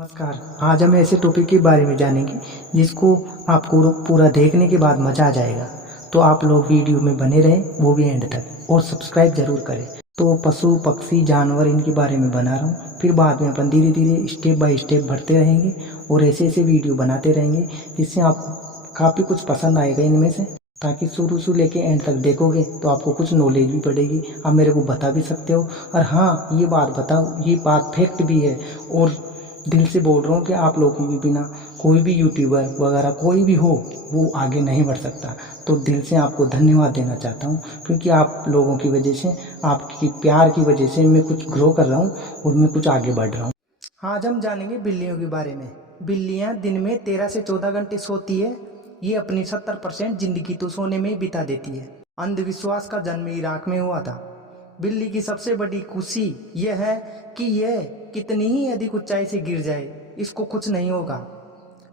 नमस्कार। आज हम ऐसे टॉपिक के बारे में जानेंगे जिसको आपको पूरा देखने के बाद मज़ा आ जाएगा। तो आप लोग वीडियो में बने रहें, वो भी एंड तक, और सब्सक्राइब ज़रूर करें। तो पशु पक्षी जानवर इनके बारे में बना रहा हूँ, फिर बाद में अपन धीरे धीरे स्टेप बाय स्टेप बढ़ते रहेंगे और ऐसे ऐसे वीडियो बनाते रहेंगे जिससे आपको काफ़ी कुछ पसंद आएगा इनमें से। ताकि शुरू से लेके एंड तक देखोगे तो आपको कुछ नॉलेज भी बढ़ेगी, आप मेरे को बता भी सकते हो। और हाँ, ये बात बताओ, ये बात फैक्ट भी है और दिल से बोल रहा हूँ कि आप लोगों के बिना कोई भी यूट्यूबर वगैरह कोई भी हो वो आगे नहीं बढ़ सकता। तो दिल से आपको धन्यवाद देना चाहता हूँ, क्योंकि आप लोगों की वजह से, आपकी प्यार की वजह से मैं कुछ ग्रो कर रहा हूँ और मैं कुछ आगे बढ़ रहा हूँ। आज हम जानेंगे बिल्लियों के बारे में। बिल्लियाँ दिन में 13 से 14 घंटे सोती है। ये अपनी 70% जिंदगी तो सोने में ही बिता देती है। अंधविश्वास का जन्म इराक में हुआ था। बिल्ली की सबसे बड़ी खुशी यह है कि यह कितनी ही अधिक ऊंचाई से गिर जाए, इसको कुछ नहीं होगा।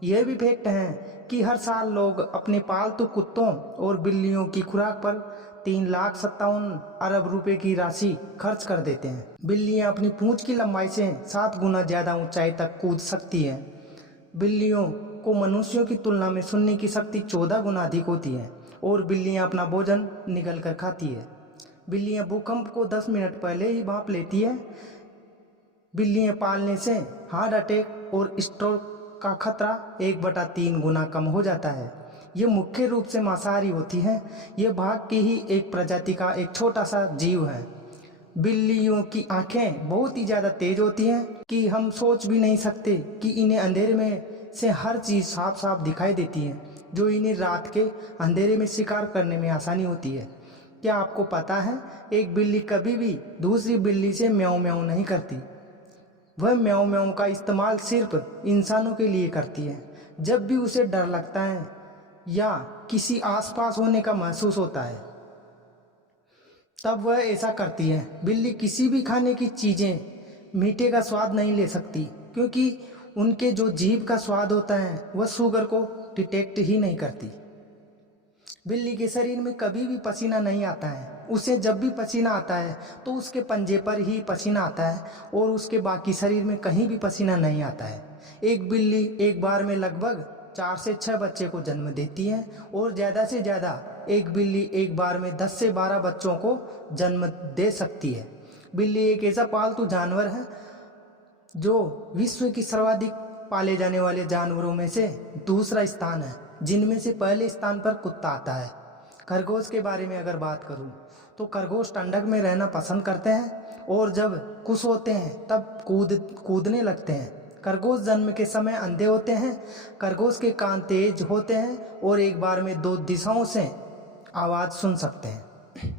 यह भी फैक्ट है कि हर साल लोग अपने पालतू कुत्तों और बिल्लियों की खुराक पर 3,57 अरब रुपए की राशि खर्च कर देते हैं। बिल्लियां अपनी पूंछ की लंबाई से 7 गुना ज़्यादा ऊंचाई तक कूद सकती हैं। बिल्लियों को मनुष्यों की तुलना में सुनने की शक्ति 14 गुना अधिक होती है और बिल्लियां अपना भोजन निगल कर खाती है। बिल्लियां भूकंप को 10 मिनट पहले ही भांप लेती है। बिल्लियां पालने से हार्ट अटैक और स्ट्रोक का खतरा 1/3 गुना कम हो जाता है। ये मुख्य रूप से मांसाहारी होती है। ये भाग की ही एक प्रजाति का एक छोटा सा जीव है। बिल्लियों की आंखें बहुत ही ज़्यादा तेज होती हैं कि हम सोच भी नहीं सकते कि इन्हें अंधेरे में से हर चीज़ साफ साफ दिखाई देती है, जो इन्हें रात के अंधेरे में शिकार करने में आसानी होती है। क्या आपको पता है, एक बिल्ली कभी भी दूसरी बिल्ली से म्याऊं म्याऊं नहीं करती। वह म्याऊं म्याऊं का इस्तेमाल सिर्फ इंसानों के लिए करती है। जब भी उसे डर लगता है या किसी आसपास होने का महसूस होता है, तब वह ऐसा करती है। बिल्ली किसी भी खाने की चीज़ें मीठे का स्वाद नहीं ले सकती, क्योंकि उनके जो जीभ का स्वाद होता है वह शुगर को डिटेक्ट ही नहीं करती। बिल्ली के शरीर में कभी भी पसीना नहीं आता है। उसे जब भी पसीना आता है तो उसके पंजे पर ही पसीना आता है और उसके बाकी शरीर में कहीं भी पसीना नहीं आता है। एक बिल्ली एक बार में लगभग 4 से 6 बच्चे को जन्म देती है और ज़्यादा से ज़्यादा एक बिल्ली एक बार में 10 से 12 बच्चों को जन्म दे सकती है। बिल्ली एक ऐसा पालतू जानवर है जो विश्व की सर्वाधिक पाले जाने वाले जानवरों में से दूसरा स्थान है, जिनमें से पहले स्थान पर कुत्ता आता है। खरगोश के बारे में अगर बात करूं तो खरगोश ठंडक में रहना पसंद करते हैं और जब खुश होते हैं तब कूदने लगते हैं। खरगोश जन्म के समय अंधे होते हैं। खरगोश के कान तेज होते हैं और एक बार में 2 दिशाओं से आवाज़ सुन सकते हैं।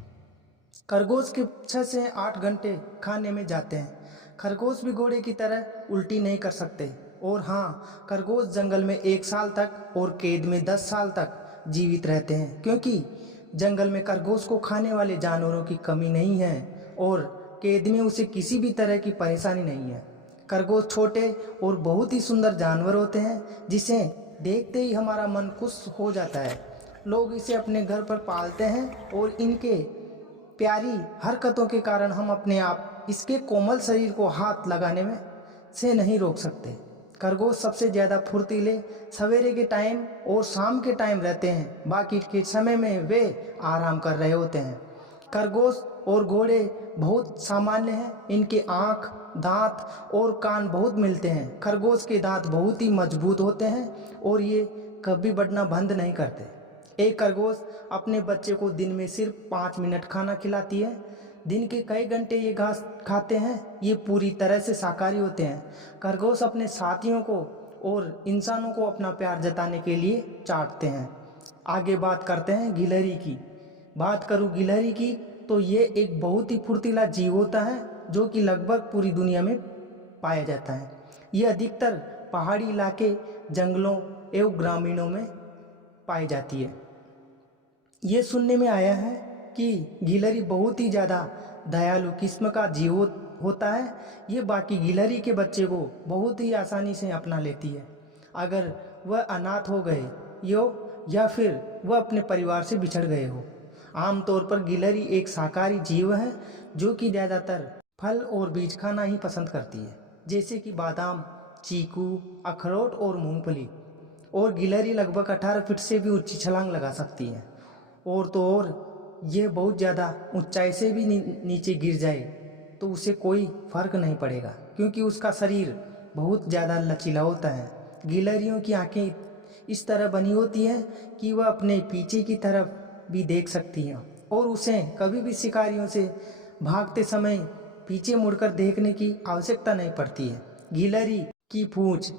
खरगोश के 6 से 8 घंटे खाने में जाते हैं। खरगोश भी घोड़े की तरह उल्टी नहीं कर सकते। और हाँ, खरगोश जंगल में 1 साल तक और कैद में 10 साल तक जीवित रहते हैं, क्योंकि जंगल में खरगोश को खाने वाले जानवरों की कमी नहीं है और कैद में उसे किसी भी तरह की परेशानी नहीं है। खरगोश छोटे और बहुत ही सुंदर जानवर होते हैं, जिसे देखते ही हमारा मन खुश हो जाता है। लोग इसे अपने घर पर पालते हैं और इनके प्यारी हरकतों के कारण हम अपने आप इसके कोमल शरीर को हाथ लगाने में से नहीं रोक सकते। खरगोश सबसे ज़्यादा फुर्तीले सवेरे के टाइम और शाम के टाइम रहते हैं, बाकी के समय में वे आराम कर रहे होते हैं। खरगोश और घोड़े बहुत सामान्य हैं। इनके आँख, दांत और कान बहुत मिलते हैं। खरगोश के दांत बहुत ही मजबूत होते हैं और ये कभी बढ़ना बंद नहीं करते। एक खरगोश अपने बच्चे को दिन में सिर्फ 5 मिनट खाना खिलाती है। दिन के कई घंटे ये घास खाते हैं। ये पूरी तरह से शाकाहारी होते हैं। खरगोश अपने साथियों को और इंसानों को अपना प्यार जताने के लिए चाटते हैं। आगे बात करते हैं गिलहरी की। बात करूँ गिलहरी की तो ये एक बहुत ही फुर्तीला जीव होता है, जो कि लगभग पूरी दुनिया में पाया जाता है। ये अधिकतर पहाड़ी इलाके, जंगलों एवं ग्रामीणों में पाई जाती है। ये सुनने में आया है कि गिलहरी बहुत ही ज़्यादा दयालु किस्म का जीव होता है। ये बाकी गिलहरी के बच्चे को बहुत ही आसानी से अपना लेती है। अगर वह अनाथ हो गए या फिर वह अपने परिवार से बिछड़ गए हो। आमतौर पर गिलहरी एक शाकाहारी जीव है, जो कि ज़्यादातर फल और बीज खाना ही पसंद करती है, जैसे कि बादाम, चीकू, अखरोट और मूंगफली। और गिलहरी लगभग 18 फीट से भी ऊंची छलांग लगा सकती है। और तो और ये बहुत ज़्यादा ऊंचाई से भी नीचे गिर जाए तो उसे कोई फर्क नहीं पड़ेगा, क्योंकि उसका शरीर बहुत ज़्यादा लचीला होता है। गिलहरियों की आंखें इस तरह बनी होती हैं कि वह अपने पीछे की तरफ भी देख सकती हैं और उसे कभी भी शिकारियों से भागते समय पीछे मुड़कर देखने की आवश्यकता नहीं पड़ती है। गिलहरी की पूंछ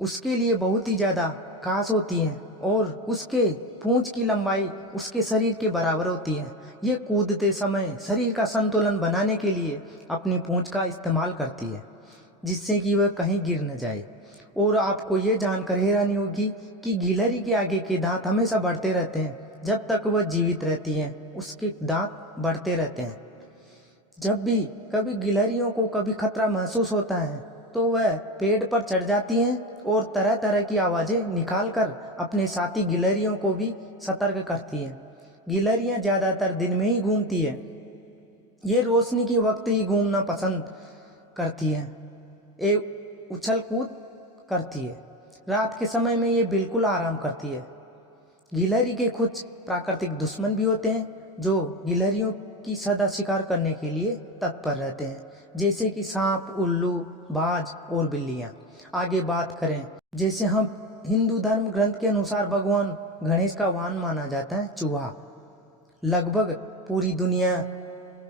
उसके लिए बहुत ही ज़्यादा खास होती है और उसके पूंछ की लंबाई उसके शरीर के बराबर होती है। ये कूदते समय शरीर का संतुलन बनाने के लिए अपनी पूंछ का इस्तेमाल करती है, जिससे कि वह कहीं गिर न जाए। और आपको ये जानकर हैरानी होगी कि गिलहरी के आगे के दांत हमेशा बढ़ते रहते हैं। जब तक वह जीवित रहती हैं उसके दांत बढ़ते रहते हैं। जब भी कभी गिलहरियों को कभी खतरा महसूस होता है तो वह पेड़ पर चढ़ जाती हैं और तरह तरह की आवाज़ें निकालकर अपने साथी गिलहरियों को भी सतर्क करती हैं। गिलहरियाँ ज़्यादातर दिन में ही घूमती है। ये रोशनी के वक्त ही घूमना पसंद करती है, उछल कूद करती है। रात के समय में ये बिल्कुल आराम करती है। गिलहरी के कुछ प्राकृतिक दुश्मन भी होते हैं जो गिलहरियों की सदा शिकार करने के लिए तत्पर रहते हैं, जैसे कि सांप, उल्लू, बाज और बिल्लियाँ। आगे बात करें, जैसे हम हिंदू धर्म ग्रंथ के अनुसार भगवान गणेश का वाहन माना जाता है चूहा। लगभग पूरी दुनिया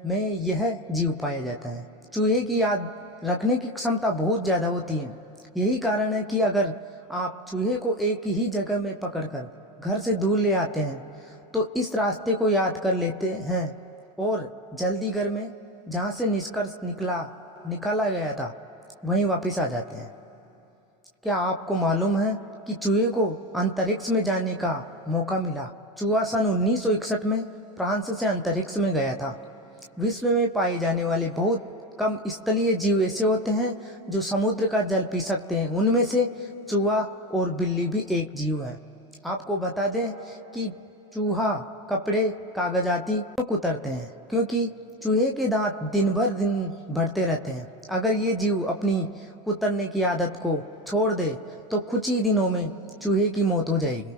में यह जीव पाया जाता है। चूहे की याद रखने की क्षमता बहुत ज़्यादा होती है। यही कारण है कि अगर आप चूहे को एक ही जगह में पकड़कर घर से दूर ले आते हैं तो इस रास्ते को याद कर लेते हैं और जल्दी घर में जहाँ से निष्कर्ष निकाला गया था वहीं वापस आ जाते हैं। क्या आपको मालूम है कि चूहे को अंतरिक्ष में जाने का मौका मिला? चूहा सन 1961 में फ्रांस से अंतरिक्ष में गया था। विश्व में पाए जाने वाले बहुत कम स्थलीय जीव ऐसे होते हैं जो समुद्र का जल पी सकते हैं। उनमें से चूहा और बिल्ली भी एक जीव है। आपको बता दें कि चूहा कपड़े, कागज आदि क्यों कुतरते हैं? क्योंकि चूहे के दांत दिन बढ़ते रहते हैं। अगर ये जीव अपनी कुतरने की आदत को छोड़ दे तो कुछ ही दिनों में चूहे की मौत हो जाएगी।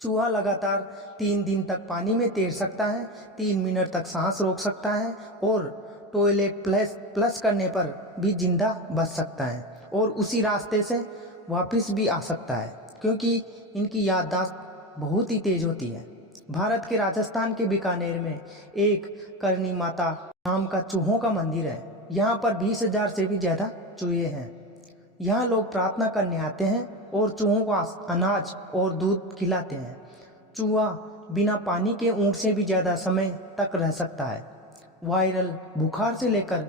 चूहा लगातार 3 दिन तक पानी में तैर सकता है, 3 मिनट तक सांस रोक सकता है और टॉयलेट प्लस करने पर भी जिंदा बच सकता है और उसी रास्ते से वापस भी आ सकता है, क्योंकि इनकी याददाश्त बहुत ही तेज होती है। भारत के राजस्थान के बीकानेर में एक करनी माता नाम का चूहों का मंदिर है। यहाँ पर 20,000 से भी ज़्यादा चूहे हैं। यहाँ लोग प्रार्थना करने आते हैं और चूहों को अनाज और दूध खिलाते हैं। चूहा बिना पानी के ऊँट से भी ज़्यादा समय तक रह सकता है। वायरल बुखार से लेकर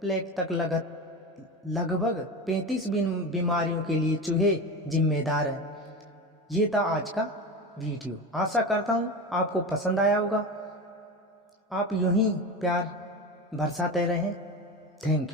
प्लेग तक लगभग 35 बीमारियों के लिए चूहे जिम्मेदार हैं। ये था आज का वीडियो। आशा करता हूँ आपको पसंद आया होगा। आप यूं ही प्यार बरसाते रहें। Thank you.